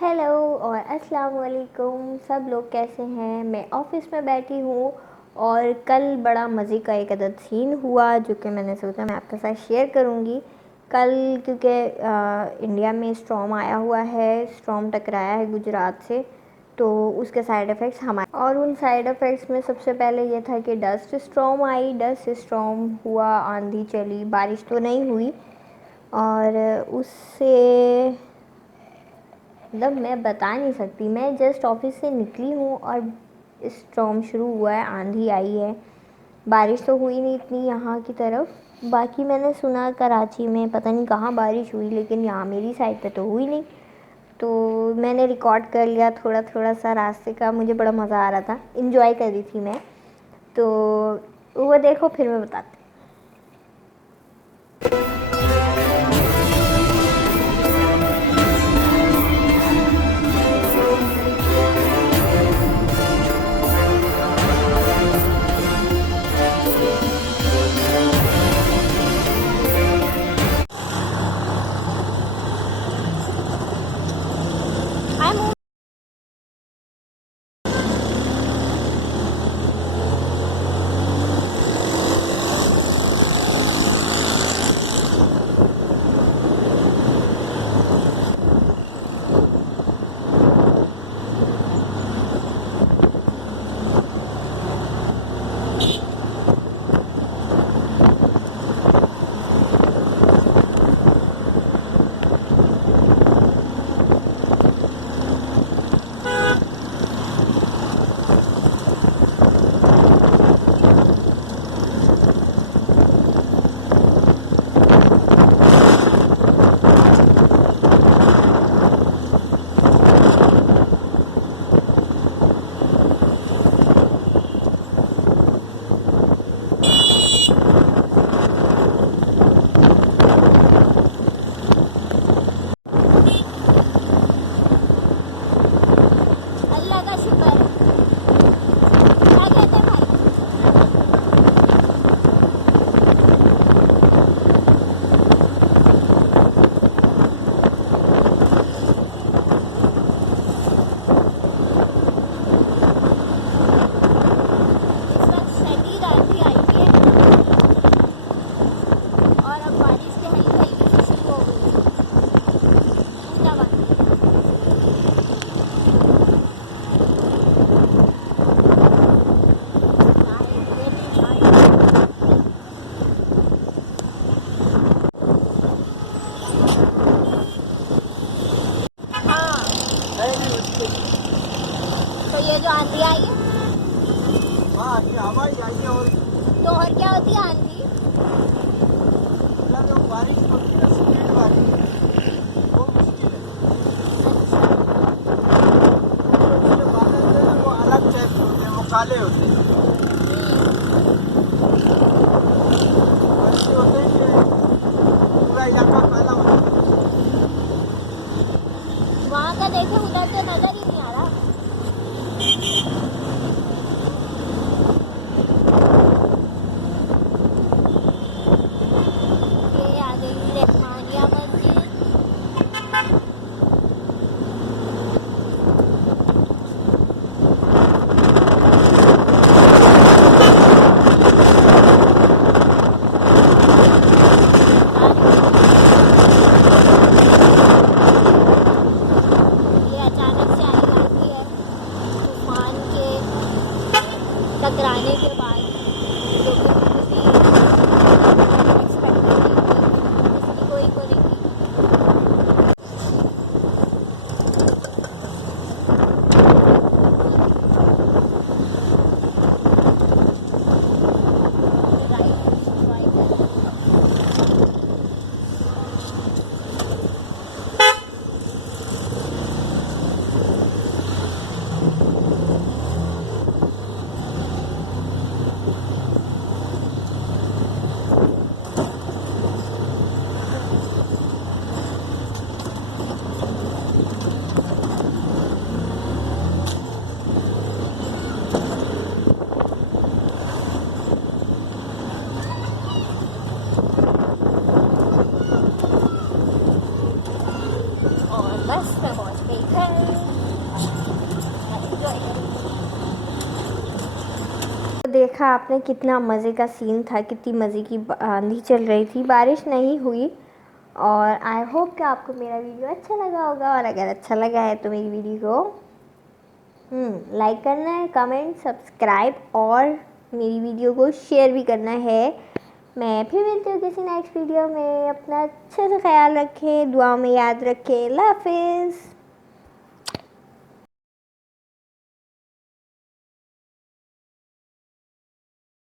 Hello और अस्सलाम वालेकुम। सब लोग कैसे हैं? मैं ऑफ़िस में बैठी हूँ और कल बड़ा मज़े का एक अदद सीन हुआ जो कि मैंने सोचा मैं आपके साथ शेयर करूँगी। कल क्योंकि इंडिया में स्ट्रॉम आया हुआ है, स्ट्रॉम टकराया है गुजरात से, तो उसके साइड इफ़ेक्ट्स हमारे और उन साइड इफ़ेक्ट्स में सबसे पहले ये था कि डस्ट स्ट्रॉम आई। डस्ट स्ट्रॉम हुआ, आंधी चली, बारिश तो नहीं हुई और उससे मतलब मैं बता नहीं सकती। मैं जस्ट ऑफिस से निकली हूँ और स्टॉर्म शुरू हुआ है, आंधी आई है। बारिश तो हुई नहीं इतनी यहाँ की तरफ, बाकी मैंने सुना कराची में पता नहीं कहाँ बारिश हुई, लेकिन यहाँ मेरी साइड पे तो हुई नहीं। तो मैंने रिकॉर्ड कर लिया थोड़ा थोड़ा सा रास्ते का। मुझे बड़ा मज़ा आ रहा था, इंजॉय कर रही थी मैं। तो वो देखो, फिर मैं बताती हूँ। अल्लाह का शुक्र। क्या कहते हैं भाई? इस वक्त शदीद आंधी आई है और अब बारिश भी हल्की हल्की सी शुरू हो गई है। बूंदाबांदी। हाँ, तो ये जो आंधी आई है, हाँ ये हवा ही आई है। और क्या होती है आंधी? जो बारिश होती है स्पीड वाली वो मुश्किल है। उसके बादल जो है वो अलग टाइप के होते हैं, वो काले होते हैं। ऐसे होते हैं कि पूरा इलाका काला होता है। वहाँ का देखो, उधर तो नजर ही नहीं आ रहा। ये आ गई रहमानिया मस्जिद। ये अचानक से आई मेरी फ्रेंड देखा आपने कितना मज़े का सीन था, कितनी मज़े की आंधी चल रही थी, बारिश नहीं हुई। और आई होप कि आपको मेरा वीडियो अच्छा लगा होगा, और अगर अच्छा लगा है तो मेरी वीडियो को लाइक करना है, कमेंट, सब्सक्राइब और मेरी वीडियो को शेयर भी करना है। मैं फिर मिलती हूँ किसी नेक्स्ट वीडियो में। अपना अच्छे से ख्याल रखें, दुआ में याद रखें। अल्लाह हाफिज़।